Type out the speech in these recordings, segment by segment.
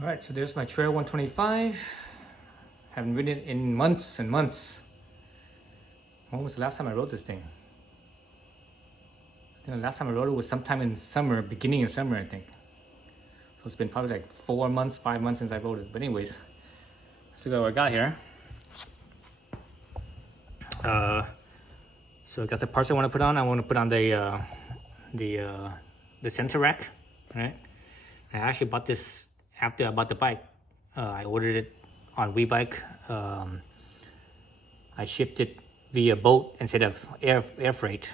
All right, so there's my Trail 125. Haven't ridden it in months and months. When was the last time I rode this thing? I think the last time I rode it was sometime in summer, beginning of summer, I think. So it's been probably like 4 months, 5 months since I rode it. But anyways, let's look at what I got here. So I got the parts I want to put on. I want to put on the center rack, right? I actually bought this after I bought the bike. I ordered it on WeBike. I shipped it via boat instead of air freight.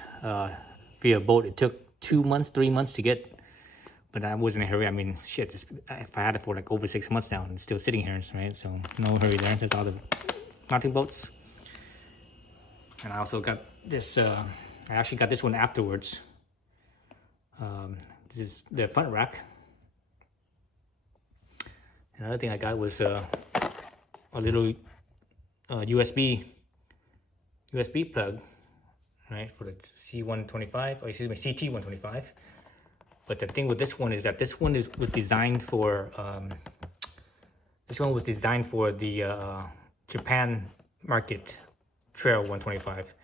Via boat, it took 2 months, 3 months to get, but I wasn't in a hurry. I mean, shit, if I had it for like over 6 months now and it's still sitting here, right? So no hurry there. There's all the mounting bolts. And I also got this, I actually got this one afterwards. This is the front rack. Another thing I got was a little USB plug, right, for the C125, or excuse me, CT125. But the thing with this one is that this one was designed for the Japan market Trail 125.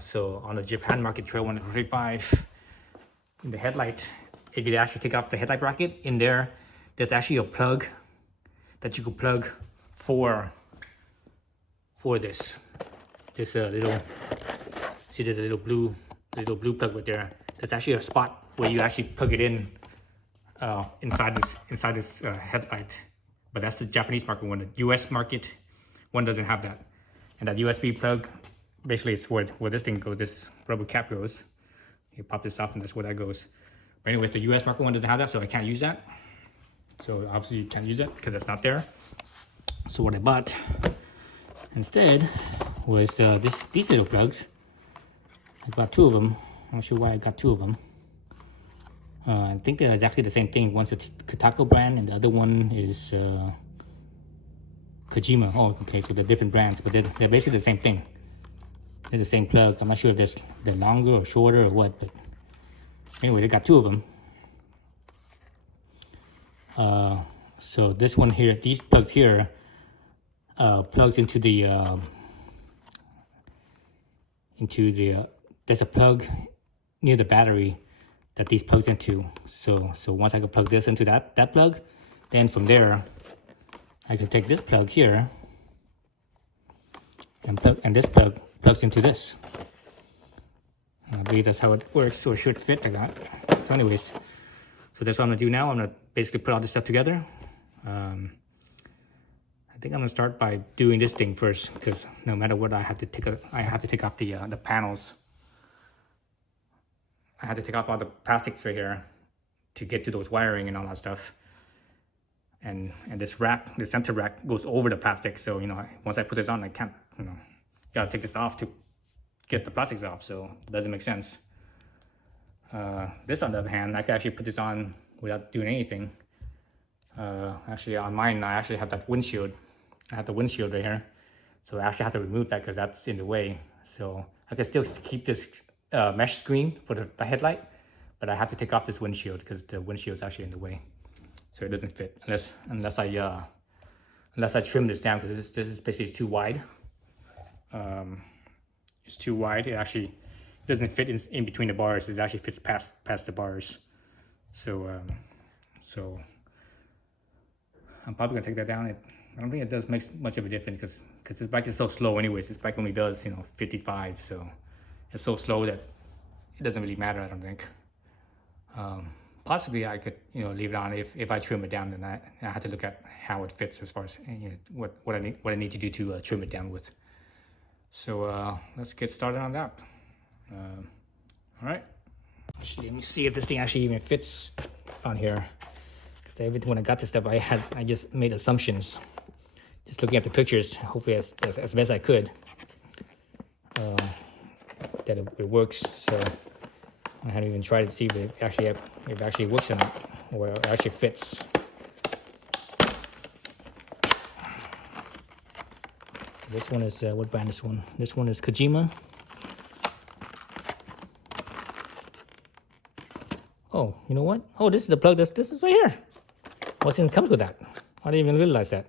So on the Japan market Trail 125, in the headlight, if you actually take off the headlight bracket, in there, there's actually a plug that you could plug for this. There's a little, see, there's a little blue plug right there. There's actually a spot where you actually plug it in inside this headlight. But that's the Japanese market one. The US market one doesn't have that. And that USB plug, basically it's where this thing goes, this rubber cap goes. You pop this off and that's where that goes. But anyways, the US market one doesn't have that, so I can't use that. So obviously you can't use it because it's not there. So what I bought instead was these little plugs. I got 2 of them. I'm not sure why I got 2 of them. I think they're exactly the same thing. One's a Katako brand and the other one is Kojima. Oh, okay, so they're different brands, but they're basically the same thing. They're the same plugs. I'm not sure if they're longer or shorter or what, but anyway, they got 2 of them. So this one here, these plugs here, plugs into the there's a plug near the battery that these plugs into. So once I can plug this into that plug, then from there I can take this plug here and this plug plugs into this. I believe that's how it works, so it should fit like that. So anyways, so that's what I'm gonna do now. I'm gonna basically put all this stuff together. I think I'm gonna start by doing this thing first, because no matter what, I have to take off the panels. I have to take off all the plastics right here to get to those wiring and all that stuff. And this rack, the center rack, goes over the plastic. So once I put this on, I can't, gotta take this off to get the plastics off. So it doesn't make sense. This, on the other hand, I can actually put this on without doing anything. Actually, on mine, I actually have that windshield. I have the windshield right here, so I actually have to remove that because that's in the way. So I can still keep this mesh screen for the headlight, but I have to take off this windshield because the windshield is actually in the way, so it doesn't fit unless I trim this down, because this is basically too wide. It's too wide. It actually doesn't fit in between the bars. It actually fits past the bars. So I'm probably gonna take that down. I don't think it does make much of a difference because this bike is so slow anyways. This bike only does 55, so it's so slow that it doesn't really matter, I don't think. Possibly I could leave it on if I trim it down, then I have to look at how it fits as far as what I need to do to trim it down with. So let's get started on that. All right. Actually, let me see if this thing actually even fits on here. Everything, when I got this stuff, I just made assumptions, just looking at the pictures, hopefully as best I could, that it works. So I hadn't even tried to see if it actually works or not, or it actually fits. This one is what brand? This one is Kojima. Oh, you know what? Oh, this is the plug. This is right here. What's in comes with that? I didn't even realize that.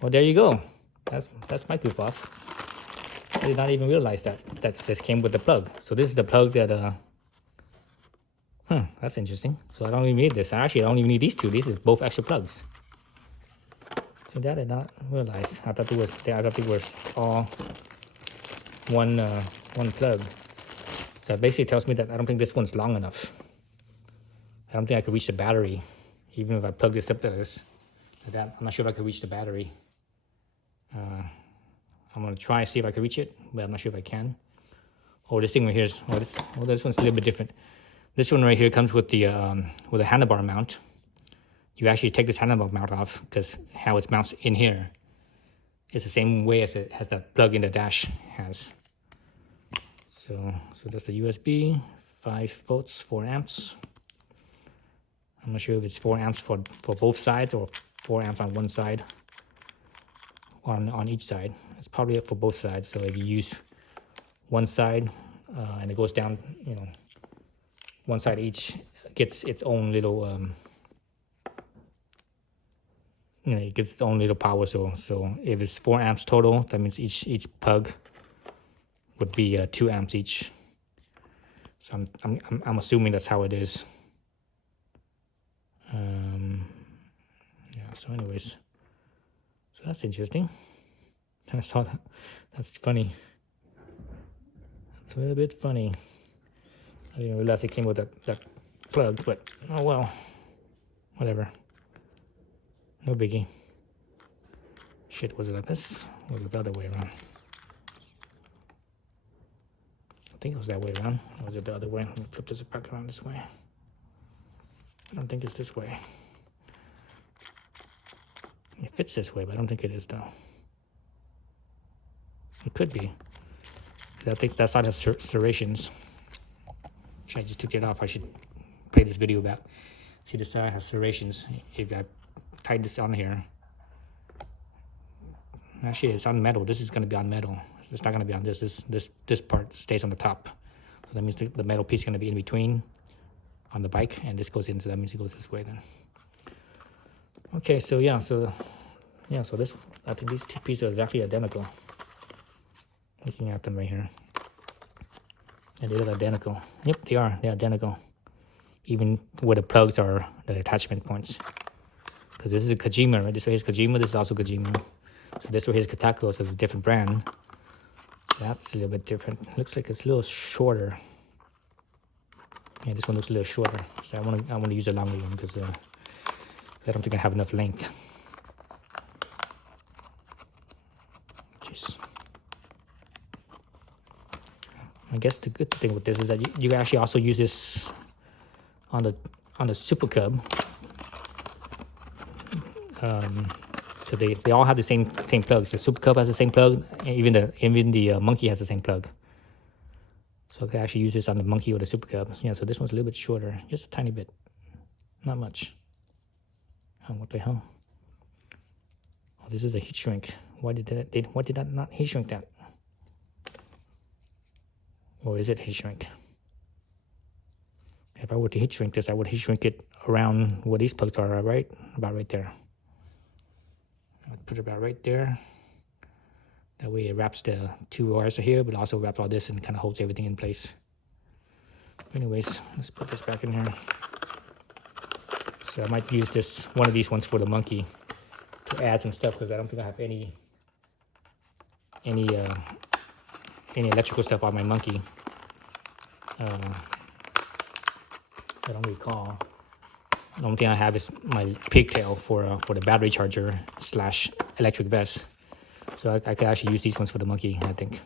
Well, there you go. That's my goof off. I did not even realize that this came with the plug. So this is the plug that that's interesting. So I don't even need this. Actually, I don't even need these two. These are both extra plugs. So that I did not realize. I thought it was all one plug. So it basically tells me that I don't think this one's long enough. I don't think I could reach the battery, even if I plug this up to this. Like that, I'm not sure if I could reach the battery. I'm gonna try and see if I can reach it, but I'm not sure if I can. Oh, this thing right here is this one's a little bit different. This one right here comes with the handlebar mount. You actually take this handlebar mount off because how it mounts in here is the same way as it has that plug in the dash has. So that's the USB, 5 volts, 4 amps. I'm not sure if it's 4 amps for both sides or 4 amps on one side. On each side. It's probably up for both sides. So if you use one side and it goes down, one side each gets its own little, it gets its own little power. So if it's 4 amps total, that means each plug would be 2 amps each. So I'm assuming that's how it is. Yeah. So anyways. So that's interesting. I saw that. That's funny. That's a little bit funny. I didn't realize it came with that plug, but oh well. Whatever. No biggie. Shit, was it like this? Or was it the other way around? I think it was that way around. Or was it the other way? Let me flip this back around this way. I don't think it's this way. It fits this way, but I don't think it is though. It could be. I think that side has serrations. I just took it off. I should play this video back. See, this side has serrations. If I tighten this on here, actually it's on metal. This is going to be on metal. It's not going to be on this. This part stays on the top. So that means the metal piece is going to be in between on the bike, and this goes in. So that means it goes this way then. Okay, so this, I think these two pieces are exactly identical. Looking at them right here. And they look identical. Yep, they're identical. Even where the plugs are, the attachment points. Because this is a Kojima, right? This right here is Kojima, this is also Kojima. So this right here is Katako, so it's a different brand. That's a little bit different. Looks like it's a little shorter. Yeah, this one looks a little shorter. So I want to use a longer one because I don't think I have enough length. Jeez. I guess the good thing with this is that you can actually also use this on the Super Cub. So they all have the same plugs. The Super Cub has the same plug, and even the Monkey has the same plug. So I can actually use this on the Monkey or the Super Cub. Yeah, so this one's a little bit shorter, just a tiny bit, not much. Oh, what the hell? Oh, this is a heat shrink. Why did that not heat shrink that? Or is it heat shrink? If I were to heat shrink this, I would heat shrink it around where these plugs are, right? About right there. I'd put it about right there. That way it wraps the 2 wires here, but also wraps all this and kind of holds everything in place. Anyways, let's put this back in here. So I might use one of these ones for the Monkey to add some stuff because I don't think I have any electrical stuff on my Monkey. I don't recall. The only thing I have is my pigtail for the battery charger / electric vest. So I could actually use these ones for the Monkey, I think.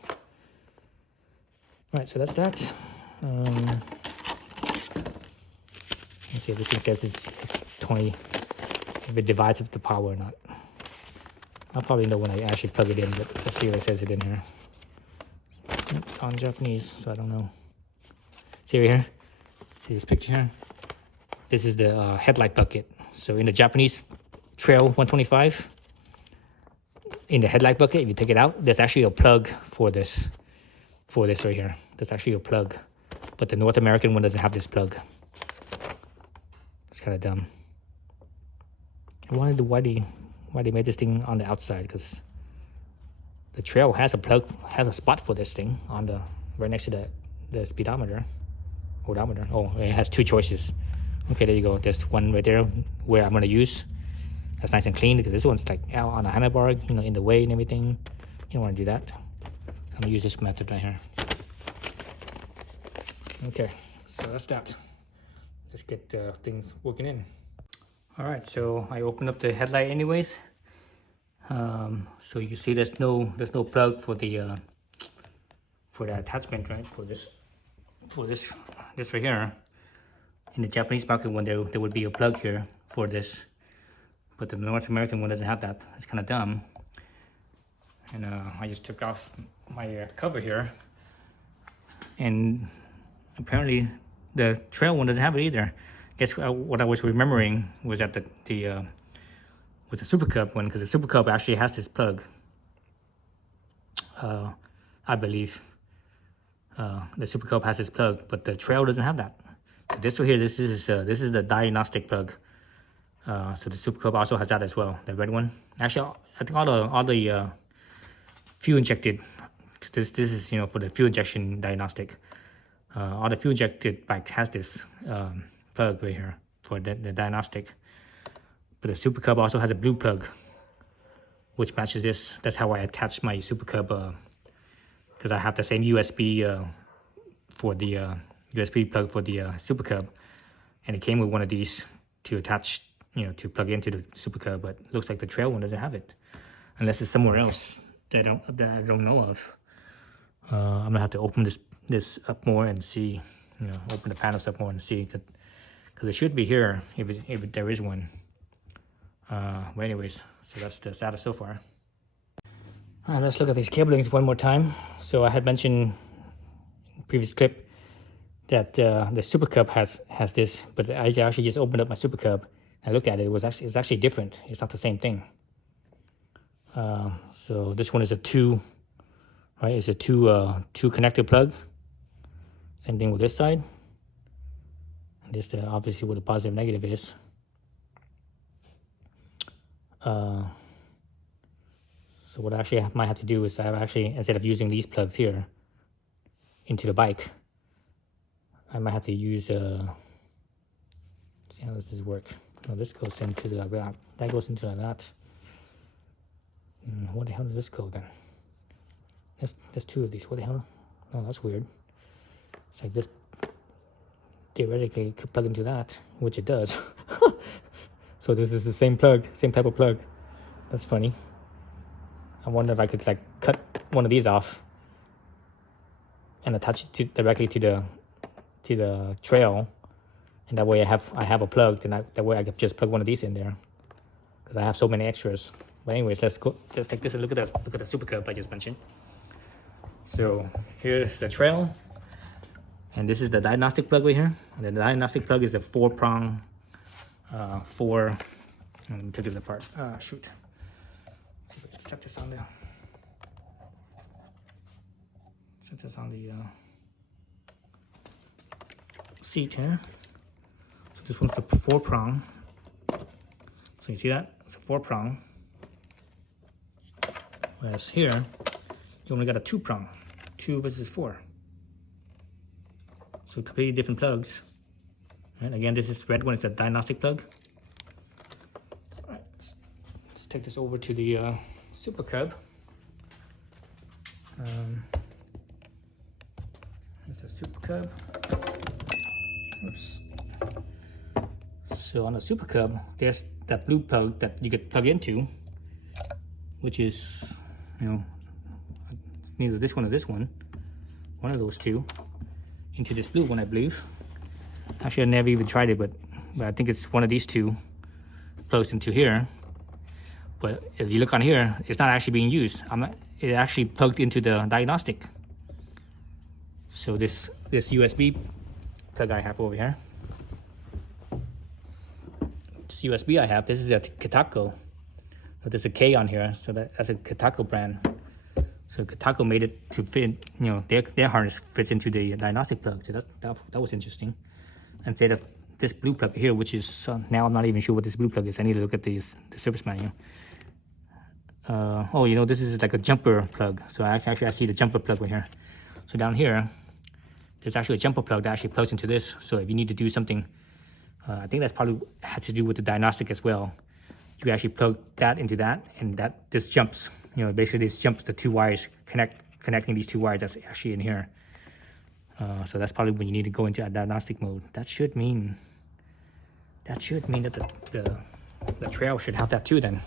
Alright, so that's that. Let's see if this thing says it's 20, if it divides up the power or not. I'll probably know when I actually plug it in, but let's see if it says it in here. It's on Japanese, so I don't know. See right here? See this picture here? This is the headlight bucket. So in the Japanese Trail 125, in the headlight bucket, if you take it out, there's actually a plug for this right here. There's actually a plug, but the North American one doesn't have this plug. It's kind of dumb. wonder why they made this thing on the outside, because the trail has a plug, has a spot for this thing on the right next to the speedometer, odometer. Oh, it has two choices. Okay, there you go. There's one right there where I'm gonna use. That's nice and clean, because this one's like out on the handlebar, you know, in the way and everything. You don't want to do that. I'm gonna use this method right here. Okay, so that's that. Let's get things working in. All right, so I opened up the headlight anyways. So you see there's no plug for the attachment, right? For this right here. In the Japanese market one, there would be a plug here for this, but the North American one doesn't have that. It's kind of dumb. And I just took off my cover here, and apparently the trail one doesn't have it either. Guess what I was remembering was that the Super Cub one, because the Super Cub actually has this plug. I believe the Super Cub has this plug, but the trail doesn't have that. So this right here, this is the diagnostic plug. So the Super Cub also has that as well, the red one. Actually, I think all the fuel injected. This is, you know, for the fuel injection diagnostic. All the fuel injected bikes has this plug right here for the diagnostic. But the Super Cub also has a blue plug, which matches this. That's how I attach my Super Cub, because I have the same USB for the USB plug for the Super Cub, and it came with one of these to attach, you know, to plug into the Super Cub. But it looks like the trail one doesn't have it, unless it's somewhere else that I don't know of. I'm gonna have to open this up more and see, you know, open the panels up more and see, because it should be here if there is one. But anyways, so that's the status so far. All right, let's look at these cablings one more time. So I had mentioned in the previous clip that the Super Cub has this, but I actually just opened up my Super Cub. I looked at it. It's actually different. It's not the same thing. So this one is a two, right? It's a two connector plug. Same thing with this side. And this obviously where the positive and negative is. So what I actually might have to do is I actually, instead of using these plugs here into the bike, I might have to use see how does this work. No, this goes into the, that goes into that. What the hell does this go then? There's two of these. What the hell? Oh, that's weird. It's like this theoretically could plug into that, which it does. So this is the same plug, same type of plug. That's funny. I wonder if I could like cut one of these off and attach it directly to the trail, and that way I have a plug. Then that way I could just plug one of these in there, because I have so many extras. But anyways, let's take this and look at the Super Cub I just mentioned. So here's the trail, and this is the diagnostic plug right here. And the diagnostic plug is a 4-prong. Let me take this apart. Shoot. Let's see if I can set this on there. Set this on the seat here. So this one's the 4-prong. So you see that? It's a 4-prong. Whereas here, you only got a 2-prong. 2 versus 4. So completely different plugs. And again, this is red one. It's a diagnostic plug. All right, let's take this over to the Super Cub. Here's the Super Cub. Oops. So on the Super Cub, there's that blue plug that you could plug into, which is, you know, neither this one or this one. One of those two into this blue one, I believe. Actually, I never even tried it, but I think it's one of these two plugs into here. But if you look on here, it's not actually being used. It actually plugged into the diagnostic. So this USB plug I have over here, this USB I have, this is a Kitako. So there's a K on here, so that's a Kitako brand. So Kitako made it to fit, you know, their harness fits into the diagnostic plug. So that was interesting. Instead of this blue plug here, which is now I'm not even sure what this blue plug is. I need to look at the service manual. Oh, you know, this is like a jumper plug. So I see the jumper plug right here. So down here, there's actually a jumper plug that actually plugs into this. So if you need to do something, I think that's probably had to do with the diagnostic as well. You actually plug that into that, and this jumps. You know, basically this jumps the two wires, connecting these two wires that's actually in here. So that's probably when you need to go into a diagnostic mode. That should mean that the trail should have that too then.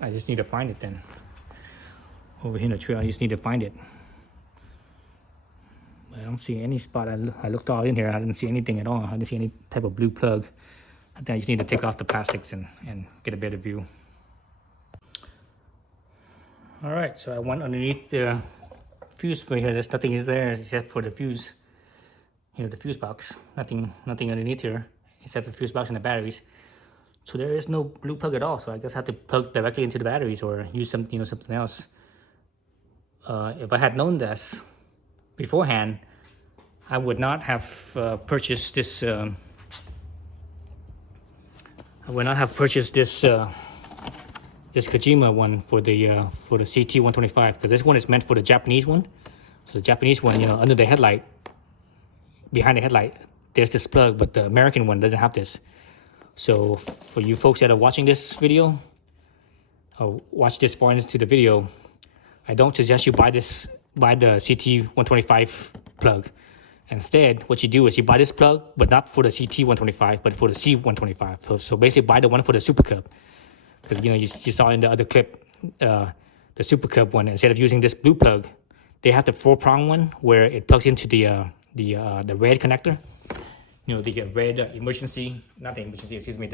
I just need to find it then. Over here in the trail, I just need to find it. But I don't see any spot. I looked all in here. I didn't see anything at all. I didn't see any type of blue plug. I think I just need to take off the plastics and get a better view. All right, so I went underneath the fuse right here. There's nothing is there except for the fuse. You know, the fuse box. Nothing underneath here except for the fuse box and the batteries. So there is no blue plug at all. So I guess I have to plug directly into the batteries or use something else. If I had known this beforehand, I would not have purchased this. I would not have purchased this this Kojima one for the CT125, because this one is meant for the Japanese one. So the Japanese one, you know, under the headlight, behind the headlight, there's this plug, but the American one doesn't have this. So for you folks that are watching this video, or watch this far into the video, I don't suggest you buy the CT125 plug. Instead, what you do is you buy this plug, but not for the CT125, but for the C125. So basically buy the one for the Super Cub. Because, you know, you saw in the other clip, the Super Cub one, instead of using this blue plug, they have the 4-prong one where it plugs into the red connector. You know, the red the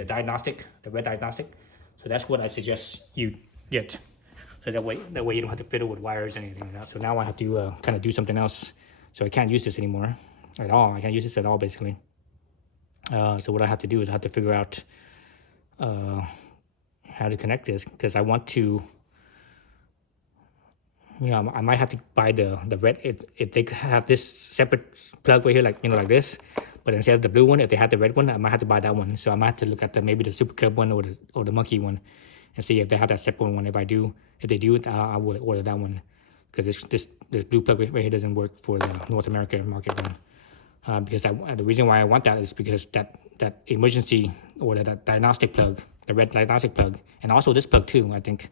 diagnostic, the red diagnostic. So that's what I suggest you get. So that way you don't have to fiddle with wires and anything like that. So now I have to kind of do something else. So I can't use this anymore at all. I can't use this at all, basically. So what I have to do is I have to figure out how to connect this, because I want to, you know, I might have to buy the red, if they have this separate plug right here, like, you know, like this, but instead of the blue one, if they had the red one, I might have to buy that one. So I might have to look at maybe the Super Cub one or the Monkey one and see if they have that separate one. If they do, I would order that one, because this blue plug right here doesn't work for the North America market one. Because the reason why I want that is because that emergency or that diagnostic plug, the red diagnostic plug, and also this plug too, I think,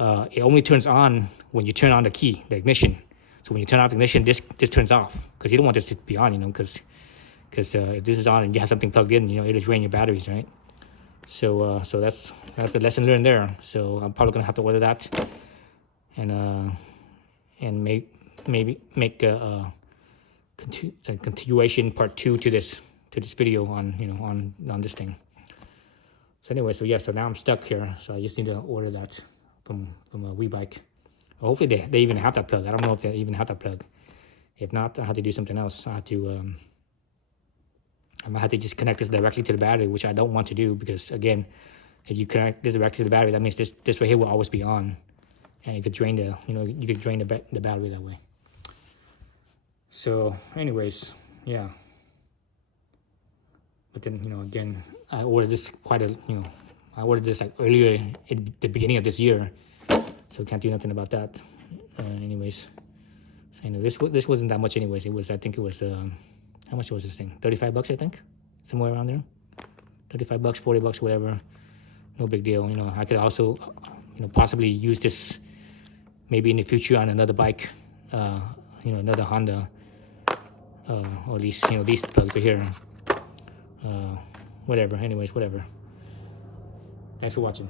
it only turns on when you turn on the key, the ignition. So when you turn off the ignition, this turns off, because you don't want this to be on, you know, because if this is on and you have something plugged in, you know, it'll drain your batteries, right? So that's the lesson learned there. So I'm probably gonna have to order that, and maybe make a continuation part 2 to this video on, you know, on this thing. So anyway, so now I'm stuck here. So I just need to order that from a WeBike. Hopefully they even have that plug. I don't know if they even have that plug. If not, I have to do something else. I might have to just connect this directly to the battery, which I don't want to do, because again, if you connect this directly to the battery, that means this right here will always be on, and you could drain the battery that way. So anyways, yeah. But then, you know, again, I ordered this I ordered this like earlier at the beginning of this year, so can't do nothing about that. Anyways, so, you know, this wasn't that much anyways. I think it was how much was this thing? $35, I think, somewhere around there. $35, $40, whatever. No big deal. You know, I could also, you know, possibly use this maybe in the future on another bike, you know, another Honda, or at least, you know, these plugs are here. Whatever. Anyways, whatever. Thanks for watching.